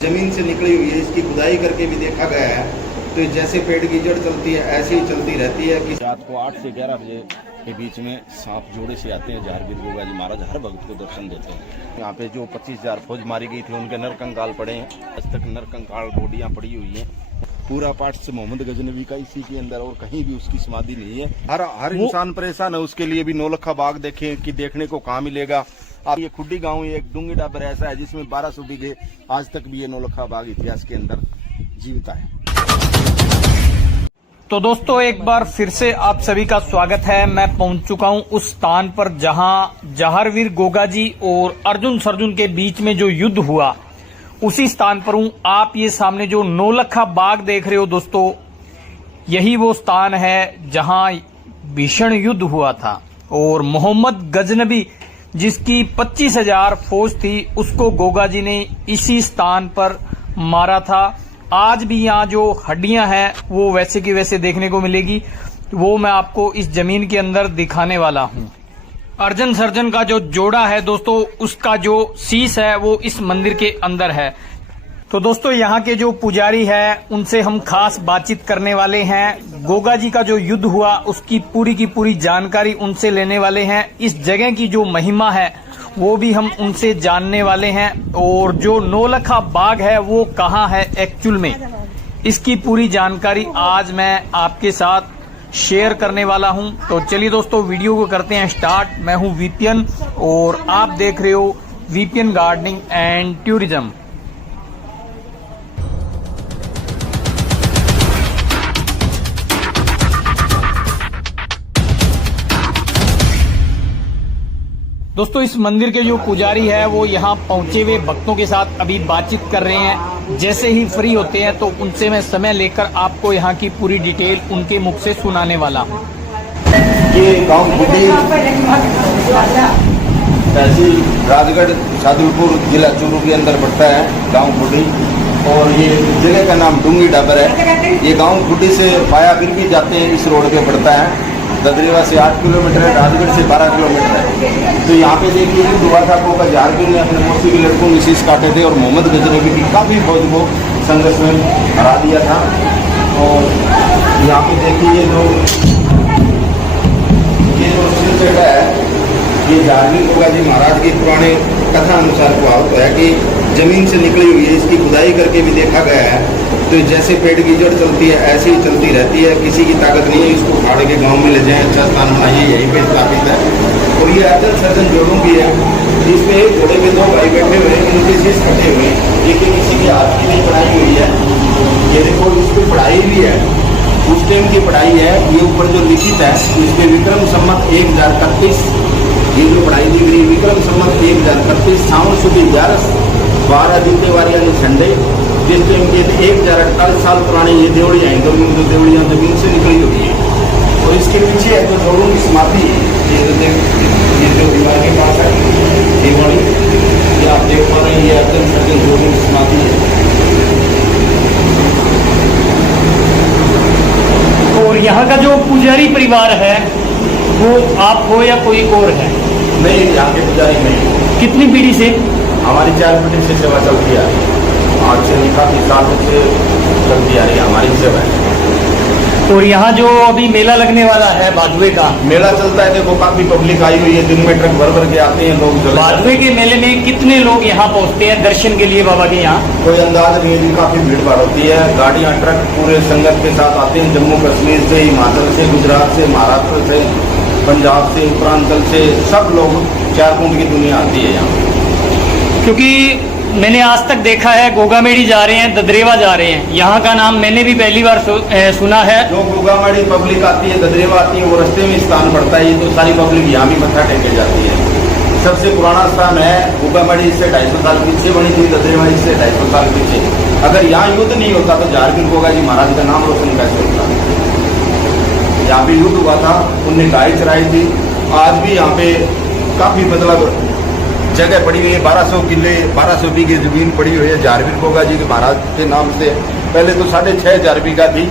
जमीन से निकली हुई है, इसकी खुदाई करके भी देखा गया है। तो जैसे पेड़ की जड़ चलती है ऐसे ही चलती रहती है कि रात को 8 से 11 बजे के बीच में सांप जोड़े से आते हैं। झारवीर गोगा जी महाराज हर भक्त को दर्शन देते हैं। यहाँ पे जो 25,000 फौज मारी गई थी उनके नरकंकाल पड़े हैं। आज तक नरकंकाल बॉडियां पड़ी हुई हैं। पूरा पाठ से मोहम्मद गजनवी का इसी के अंदर और कहीं भी उसकी समाधि नहीं है। हर इंसान परेशान है। उसके लिए भी नौलखा बाग देखें कि देखने को कहाँ मिलेगा। आप ये खुड्डी गांव एक डूंगी डाबर ऐसा है जिसमें 1200 बीघे आज तक भी ये नौलखा बाग इतिहास के अंदर जीवित है। तो दोस्तों एक बार फिर से आप सभी का स्वागत है। मैं पहुंच चुका हूं उस स्थान पर जहां झारवीर गोगा जी और अर्जुन सरजुन के बीच में जो युद्ध हुआ उसी स्थान पर हूं। आप ये सामने जो नौलखा बाग देख रहे हो दोस्तों, यही वो स्थान है जहां भीषण युद्ध हुआ था और मोहम्मद गजनवी जिसकी 25,000 फौज थी उसको गोगा जी ने इसी स्थान पर मारा था। आज भी यहाँ जो हड्डियां हैं वो वैसे की वैसे देखने को मिलेगी। वो मैं आपको इस जमीन के अंदर दिखाने वाला हूँ। अर्जुन सर्जन का जो जोड़ा है दोस्तों, उसका जो शीश है वो इस मंदिर के अंदर है। तो दोस्तों यहाँ के जो पुजारी है उनसे हम खास बातचीत करने वाले हैं। गोगा जी का जो युद्ध हुआ उसकी की पूरी जानकारी उनसे लेने वाले हैं। इस जगह की जो महिमा है वो भी हम उनसे जानने वाले हैं। और जो नौलखा बाग है वो कहाँ है एक्चुअल में, इसकी पूरी जानकारी आज मैं आपके साथ शेयर करने वाला हूं। तो चलिए दोस्तों वीडियो को करते हैं स्टार्ट। मैं हूं वीपीएन और आप देख रहे हो वीपीएन गार्डनिंग एंड टूरिज्म। दोस्तों इस मंदिर के जो पुजारी है वो यहाँ पहुंचे हुए भक्तों के साथ अभी बातचीत कर रहे हैं। जैसे ही फ्री होते हैं तो उनसे मैं समय लेकर आपको यहाँ की पूरी डिटेल उनके मुख से सुनाने वाला हूँ। ये गांव खुडी तहसील राजगढ़ सादुलपुर जिला चूरू के अंदर पड़ता है गांव खुडी। और ये जगह का नाम डूंगी डाबर है। ये गांव खुडी से पाया फिर भी जाते हैं, इस रोड पे पड़ता है। ददरेवा से 8 किलोमीटर है, राजगढ़ से 12 किलोमीटर है। तो यहाँ पे देखिए हुआ था को झारवीर ने अपने मौसी के लड़कों में शीश काटे थे और मोहम्मद गजनवी की काफ़ी फौज को संघर्ष में हरा दिया था। और यहाँ पे देखिए ये जो सिलसिला है ये झारवीर गोगा जी महाराज की पुराने कथा अनुसार प्रभावित है कि जमीन से निकली हुई है, इसकी खुदाई करके भी देखा गया है। तो जैसे पेड़ की जड़ चलती है ऐसे ही चलती रहती है। किसी की ताकत नहीं है इसको उखाड़ के गांव में ले जाएं, अच्छा स्थान बनाइए, यहीं पे स्थापित है। और ये अर्जुन सर्जन जोड़ों की है जिसमें एक घोड़े पे 2 भाई बैठे हुए हैं, उनके शीश कटे हुए हैं। ये किसी के हाथ की नहीं बनाई हुई है। ये देखो इस पर पढ़ाई भी है, उस टाइम की पढ़ाई है। ये ऊपर जो लिखित है इसमें विक्रम संवत 1031 ये जो पढ़ाई दी गई विक्रम संवत 1031 सावन सुदी 12 द्वितीयवार यानी संडे जिस टाइम के 1048 साल पुरानी ये देवड़ियाँ हैं। दोनों जो देवड़ियाँ जमीन से निकली हुई है। और इसके पीछे है तो जोड़ों की समाधि ये जो दीवार के पास है देवड़ी, ये आप देख पा रहे हैं। ये अर्जुन सर्जन जोड़ों की समाधि है। और यहाँ का जो पुजारी परिवार है वो आप हो या कोई और है? नहीं, यहाँ के पुजारी नहीं। कितनी पीढ़ी से? हमारी 4 पीढ़ी से सेवा चलती है। आज से नहीं, काफी साल से चलती आ रही है हमारी सेवा है। और यहाँ जो अभी मेला लगने वाला है भादवे का मेला चलता है, देखो काफी पब्लिक आई हुई है। दिन में ट्रक भर भर के आते हैं लोग। भादवे के मेले में कितने लोग यहाँ पहुँचते हैं दर्शन के लिए बाबा के यहाँ? कोई अंदाज नहीं है, काफी भीड़ भाड़ होती है। गाड़ियाँ ट्रक पूरे संगत के साथ आते हैं। जम्मू कश्मीर से, हिमाचल से, गुजरात से, महाराष्ट्र से, पंजाब से, उत्तरांचल से सब लोग 4 कोण की दुनिया आती है यहाँ। क्योंकि मैंने आज तक देखा है गोगामेड़ी जा रहे हैं, ददरेवा जा रहे हैं। यहाँ का नाम मैंने भी पहली बार सुना है। जो गोगामेड़ी पब्लिक आती है, ददरेवा आती है, वो रास्ते में स्थान पड़ता है। ये तो सारी पब्लिक यहाँ भी मत्था टेके जाती है। सबसे पुराना स्थान है गोगामेड़ी, इससे 250 साल पीछे बनी थी। ददरेवा इससे 250 साल पीछे। अगर यहाँ युद्ध नहीं होता तो झारवीर गोगा जी महाराज का नाम रोशन कैसे होता? यहाँ पे युद्ध हुआ था, उनने गाय चराई थी। आज भी यहाँ पे काफी मतलब जगह पड़ी हुई है। 1200 किले 1200 बीघे जमीन पड़ी हुई है झारवीर गोगा जी के महाराज के नाम से। पहले तो 6.5 बीघा थी,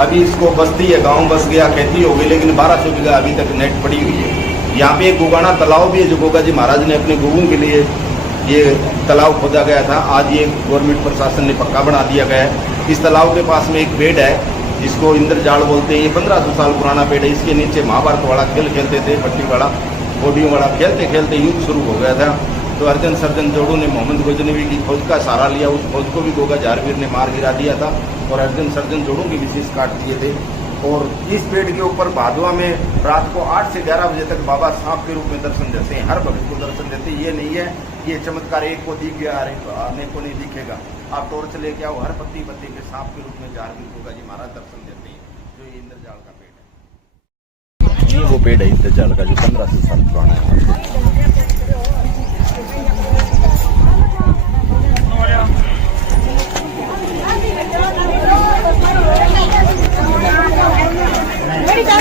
अभी इसको बस्ती है, गांव बस गया, खेती हो गई। लेकिन 1200 बीघा अभी तक नेट पड़ी हुई है। यहाँ पे एक गोगाना तालाब भी है जो गोगा जी महाराज ने अपने गोगों के लिए ये तालाब खोदा गया था। आज ये गवर्नमेंट प्रशासन ने पक्का बना दिया गया है। इस तालाब के पास में एक पेड़ है जिसको इंद्रजाल बोलते हैं। ये 1500 साल पुराना पेड़ है। इसके नीचे महाभारत वाला खेल खेलते थे, पट्टी वाला, बोडियों वाला। खेलते खेलते युद्ध शुरू हो गया था, तो अर्जुन सर्जन जोड़ू ने मोहम्मद गजनवी की खोज का सहारा लिया। उस खोज को भी गोगा जारवीर ने मार गिरा दिया था और अर्जुन सर्जन जोड़ू के विशेष काट दिए थे। और इस पेड़ के ऊपर भादवा में रात को 8 से 11 बजे तक बाबा सांप के रूप में दर्शन देते हैं। हर भक्त को दर्शन देते हैं। ये नहीं है ये चमत्कार एक को दिख गया अनेक को नहीं दिखेगा। आप टॉर्च लेके आओ, हर पत्ती पत्ती पे सांप के रूप में जारवीर गोगा जी महाराज दर्शन देते हैं। जो ये इंद्रजाल का पेड़ है, ये वो पेड़ है इंद्रजाल का जो 1500 साल पुराना है।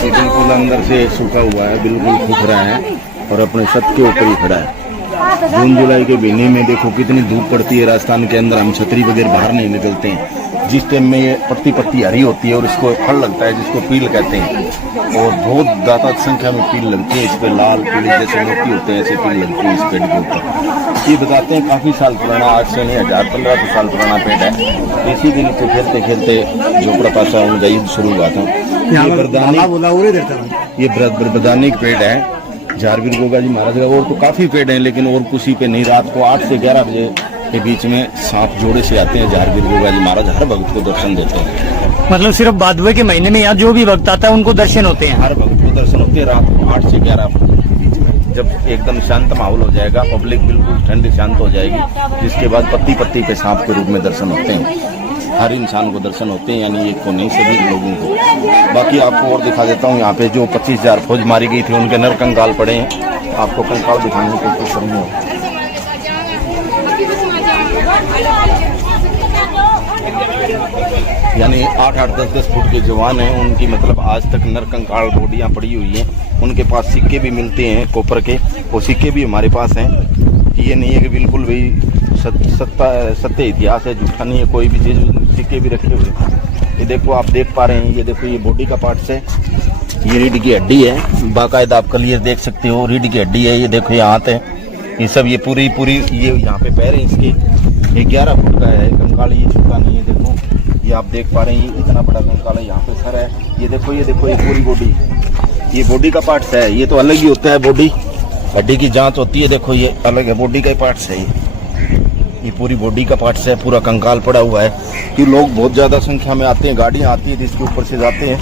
बिल्कुल अंदर से सूखा हुआ है, बिल्कुल सूख रहा है और अपने छत के ऊपर ही खड़ा है। जून जुलाई के महीने में देखो कितनी धूप पड़ती है राजस्थान के अंदर। हम छतरी वगैरह बाहर नहीं निकलते हैं। जिस टाइम में ये पत्ती पत्ती हरी होती है और इसको फल लगता है जिसको पील कहते हैं, और बहुत ज्यादा संख्या में पील लगती है। इस पे लाल पीली जैसे मोती होते हैं, ऐसे पील लगती है इस पेड़ के ऊपर। ये बताते हैं काफी साल पुराना, 8 से नहीं 1500 साल पुराना पेड़ है। इसी के नीचे खेलते खेलते झोपड़ा पासा उनका युद्ध शुरू हुआ था। ये बरदानिक पेड़ है जारवीर गोगा जी महाराज का। और तो काफी पेड़ हैं लेकिन और किसी पे नहीं। रात को 8 से 11 बजे के बीच में सांप जोड़े से आते हैं। जारवीर गोगा जी महाराज हर भक्त को दर्शन देते हैं। मतलब सिर्फ भादवे के महीने में यहाँ जो भी भक्त आता है उनको दर्शन होते हैं? हर भक्त को दर्शन होते हैं रात को 8 से 11 के बीच में। जब एकदम शांत माहौल हो जाएगा, पब्लिक बिल्कुल ठंडी शांत हो जाएगी, जिसके बाद पत्ती पत्ती पे सांप के रूप में दर्शन होते हैं। हर इंसान को दर्शन होते हैं, यानी एक को नहीं सभी लोगों को। बाकी आपको और दिखा देता हूँ। यहाँ पे जो 25,000 फौज मारी गई थी उनके नर कंकाल पड़े हैं। आपको कंकाल दिखाने की कोशिश करूँगा। यानी 8-8, 10-10 फुट के जवान हैं। उनकी मतलब आज तक नर कंकाल बॉडियाँ पड़ी हुई हैं। उनके पास सिक्के भी मिलते हैं कॉपर के, वो सिक्के भी हमारे पास हैं। ये नहीं है कि बिल्कुल भी सत्य इतिहास है, झूठा नहीं है कोई भी चीज। सिक्के भी रखे हुए। ये देखो आप देख पा रहे हैं, ये देखो ये बॉडी का पार्ट है। ये रीढ़ की हड्डी है, बाकायदा आप क्लियर देख सकते हो। रीढ़ की हड्डी है, ये देखो ये हाथ है, ये सब ये पूरी ये यहाँ पे पैर है इसके। ये 11 फुट का है कंकाल, ये छोटा नहीं है। देखो ये आप देख पा रहे हैं, ये इतना बड़ा कंकाल है। यहाँ पे सर है, ये देखो ये पूरी बॉडी, ये बॉडी का पार्ट है। ये तो अलग ही होता है, बॉडी हड्डी की जांच होती है। देखो ये अलग है, बॉडी का पार्ट है। ये पूरी बॉडी का पार्ट है, पूरा कंकाल पड़ा हुआ है। ये लोग बहुत ज्यादा संख्या में आते हैं, गाड़ियां आती है जिसके ऊपर से जाते हैं,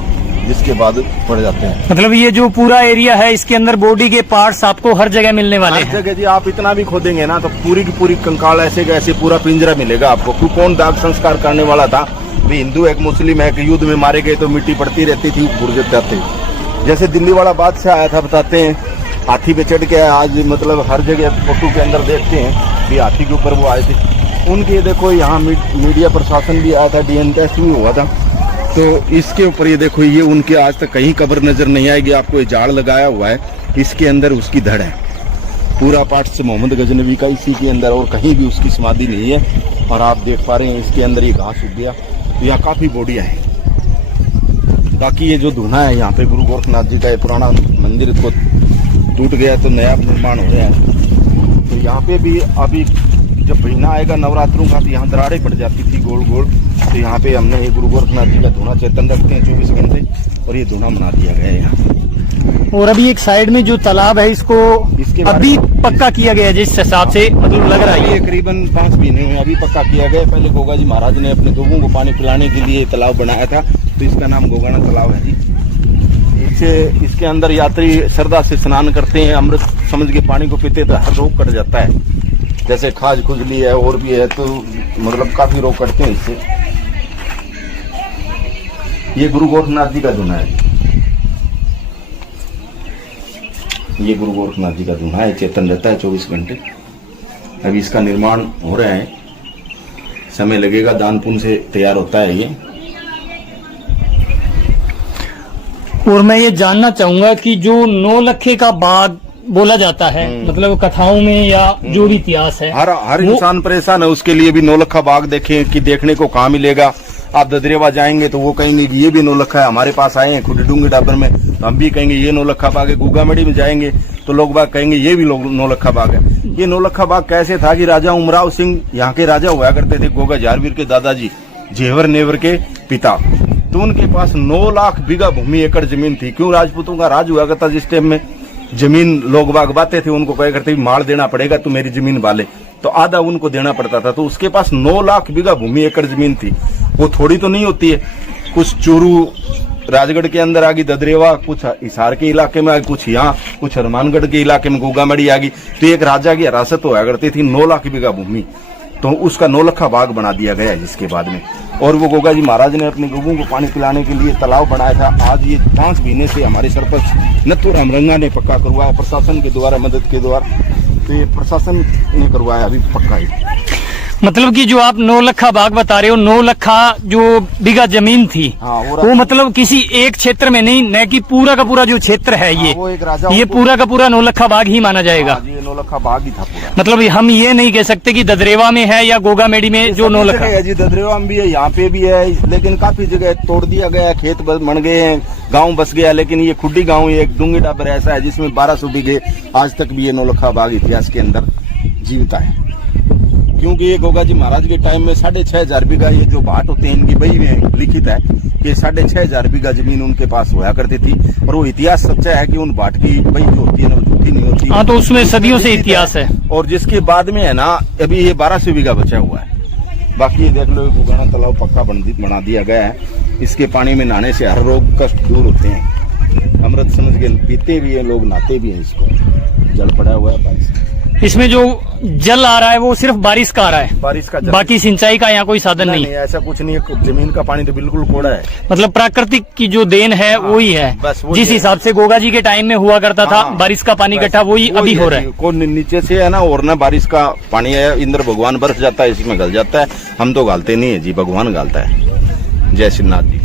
जिसके बाद पड़ जाते हैं। मतलब ये जो पूरा एरिया है इसके अंदर बॉडी के पार्ट्स आपको हर जगह मिलने वाले हैं? हर जगह जी। आप इतना भी खोदेंगे ना तो पूरी की पूरी कंकाल ऐसे का ऐसे पूरा पिंजरा मिलेगा आपको। क्यों कौन दाग संस्कार करने वाला था भी? हिंदू एक मुस्लिम एक युद्ध में मारे गए तो मिट्टी पड़ती रहती थी, गुर्जर जाते। जैसे दिल्ली वाला बादशाह आया था, बताते हैं हाथी पे चढ़ के। आज मतलब हर जगह फोटो के अंदर देखते हैं कि हाथी के ऊपर वो आए थे। उनके देखो यहाँ मीडिया प्रशासन भी आया था, DNA टेस्ट भी हुआ था। तो इसके ऊपर ये देखो, ये उनके आज तक कहीं कब्र नजर नहीं आएगी आपको। ये जाड़ लगाया हुआ है, इसके अंदर उसकी धड़ है। पूरा पार्ट से मोहम्मद गजनवी का इसी के अंदर, और कहीं भी उसकी समाधि नहीं है। और आप देख पा रहे हैं इसके अंदर ये घास उग गया। तो यहाँ काफी बॉडियां हैं। बाकी ये जो धुना है यहाँ पे गुरु गोरखनाथ जी का ये पुराना मंदिर को टूट गया तो नया निर्माण हो रहा है। तो यहाँ पे भी अभी जब महीना आएगा नवरात्रों का तो यहाँ दरारें पड़ जाती थी गोल गोल। तो यहाँ पे हमने ये गुरु गोरखनाथ जी का धुना चेतन रखते हैं 24 घंटे, और ये धुना बना दिया गया है यहाँ। और अभी एक साइड में जो तालाब है इसको अभी पक्का किया गया है, जिस हिसाब से मतलब लग रहा है ये करीबन 5 महीने में अभी पक्का किया गया। पहले गोगा जी महाराज ने अपने लोगों को पानी पिलाने के लिए तालाब बनाया था, तो इसका नाम गोगाना तालाब है जी। इसके अंदर यात्री श्रद्धा से स्नान करते हैं, अमृत समझ के पानी को पीते तो हर रोग कट जाता है। जैसे खाज खुजली है और भी है, तो मतलब काफी रोग कटते हैं इससे। ये गुरु गोरखनाथ जी का धुना है। ये गुरु गोरखनाथ जी का धुना है, चेतन रहता है 24 घंटे। अभी इसका निर्माण हो रहा है, समय लगेगा, दान पुण्य से तैयार होता है ये। और मैं ये जानना चाहूंगा कि जो 9 लखे का बाग बोला जाता है, मतलब कथाओं में या जो भी इतिहास है, हर इंसान परेशान है, उसके लिए भी 9 लखा बाग देखें कि देखने को कहाँ मिलेगा। आप ददरेवा जाएंगे तो वो कहेंगे कि ये भी 9 लखा है। हमारे पास आए हैं खुडडूंगे डाबर में, तो हम भी कहेंगे ये 9 लखा बाग है। गुगामेड़ी में जाएंगे तो लोग बाग कहेंगे ये भी 9 लखा बाग है। ये नौलखा बाग कैसे था कि राजा उमराव सिंह यहाँ के राजा हुआ करते थे, गोगा जारवीर के दादाजी जेवर नेवर के पिता। तो उनके पास 9 लाख बीघा भूमि एकड़ जमीन थी। क्यों? राजपूतों का राज हुआ करता जिस टाइम में, जमीन लोग बाग बाते थे, उनको कहा करते माल देना पड़ेगा तो मेरी जमीन वाले, तो आधा उनको देना पड़ता था। तो उसके पास 9 लाख बीघा भूमि एकड़ जमीन थी। वो थोड़ी तो नहीं होती है। कुछ चूरू राजगढ़ के अंदर आ गई, ददरेवा, कुछ हिसार के इलाके में आ गई, कुछ यहाँ, कुछ हनुमानगढ़ के इलाके में गोगामड़ी आ गई। तो एक राजा की हिरासत हुआ करती थी 9 लाख बीघा भूमि, तो उसका नौलखा बाग बना दिया गया है जिसके बाद में। और वो गोगा जी महाराज ने अपने गऊओं को पानी पिलाने के लिए तालाब बनाया था। आज ये 5 महीने से हमारे सरपंच नथुराम रंगा ने पक्का करवाया, प्रशासन के द्वारा, मदद के द्वारा। तो ये प्रशासन ने करवाया अभी पक्का है। मतलब कि जो आप 9 लखा बाग बता रहे हो, 9 लखा जो बीघा जमीन थी, हाँ, वो मतलब किसी एक क्षेत्र में नहीं, न कि पूरा का पूरा जो क्षेत्र है ये, वो एक राजा, ये पूरा का पूरा 9 लखा बाग ही माना जाएगा। ये 9 लखा बाग ही था पूरा। मतलब हम ये नहीं कह सकते कि ददरेवा में है या गोगामेड़ी में जो 9 लखा है जी, ददरेवा में भी है, यहाँ पे भी है, लेकिन काफी जगह तोड़ दिया गया है, खेत बन गए हैं, गांव बस गया। लेकिन ये खुड्डी गांव, ये एक डूंगी डाबर ऐसा है जिसमें 1200 बीघे आज तक भी ये 9 लखा बाग इतिहास के अंदर जीवित है। क्योंकि ये गोगा जी महाराज के टाइम में 6500 बीघा, ये जो भाट होते हैं इनकी बही में लिखित है कि 6500 बीघा जमीन उनके पास हुआ करती थी। और वो इतिहास सच्चा है कि उन भाट की बही जो होती है ना, वो झूठी नहीं होती। हाँ, तो उसमें सदियों से इतिहास है। और जिसके बाद में है ना, अभी ये 1200 बीघा बचा हुआ है। बाकी देख लो, गुगाना तालाब पक्का बना दिया गया है। इसके पानी में नहाने से हर रोग कष्ट दूर होते हैं। अमृत समझ के पीते भी हैं लोग, नहाते भी हैं। इसको जल पड़ा हुआ है बारिश। इसमें जो जल आ रहा है वो सिर्फ बारिश का आ रहा है, बारिश का जल। बाकी सिंचाई का यहाँ कोई साधन नहीं, ऐसा कुछ नहीं है। जमीन का पानी तो बिल्कुल कोड़ा है। मतलब प्राकृतिक की जो देन है वो ही है। बस वही जिस है। हिसाब से गोगा जी के टाइम में हुआ करता था, हाँ, बारिश का पानी इकट्ठा वही अभी हो रहा है। को नीचे से है ना, और ना बारिश का पानी है, इंद्र भगवान बरस जाता है, इसमें गल जाता है। हम तो गालते नहीं है जी, भगवान गालता है। जय श्रीनाथ जी।